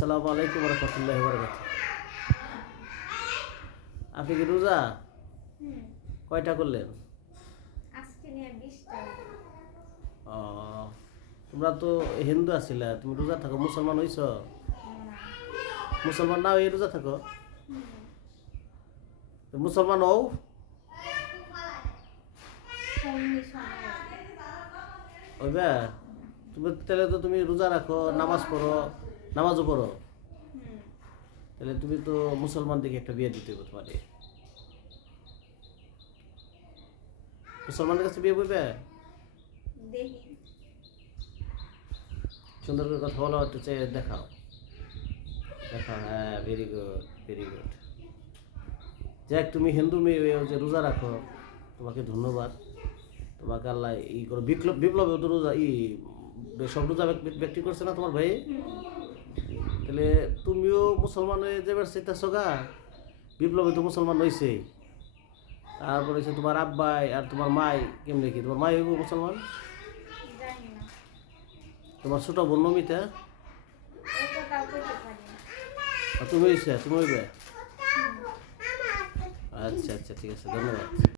আসসালামু আলাইকুম রহমতুল্লাহি ওয়া বারাকাতুহু। আপনি কি রোজা? কয়টা করলেন? আজকে নিয়ে 20টা। ও, তোমরা তো হিন্দু আছিলা, তুমি রোজা থাকো, মুসলমান হইছ? না। মুসলমান না হয়ে রোজা থাকো? তো মুসলমান হও? সঙ্গী সময়। হইবে? তুমি তাহলে তো তুমি রোজা রাখো, নামাজ পড়ো, নামাজও পড়ো, তাহলে তুমি তো মুসলমান দিকে একটা বিয়ে দিতে হবে তোমারে। মুসলমানের কাছে বিয়ে বইবে? দেখি। সুন্দর করে কথা বলো, একটু চেয়ে দেখাও দেখাও। হ্যাঁ, ভেরি গুড, ভেরি গুড। যাক, তুমি হিন্দু মেয়ে হয়েও যে রোজা রাখো, তোমাকে ধন্যবাদ। তোমাকে আল্লাহ ই করো, বিপ্লবে তো রোজা সব রোজা ব্যক্তি করছে না তোমার ভাই? তাহলে তুমিও মুসলমান হয়ে যাবার চাইতেছ গা? বিপ্লবে তো মুসলমান হয়েছেই, তারপরে হচ্ছে তোমার আব্বাই আর তোমার মাই কেমনি কি, তোমার মাই হইব মুসলমান? জানি না। তোমার ছোট বোন নমিতা? এটা তাও করতে পারি না। আর তুমি হইবে? আচ্ছা আচ্ছা, ঠিক আছে, ধন্যবাদ।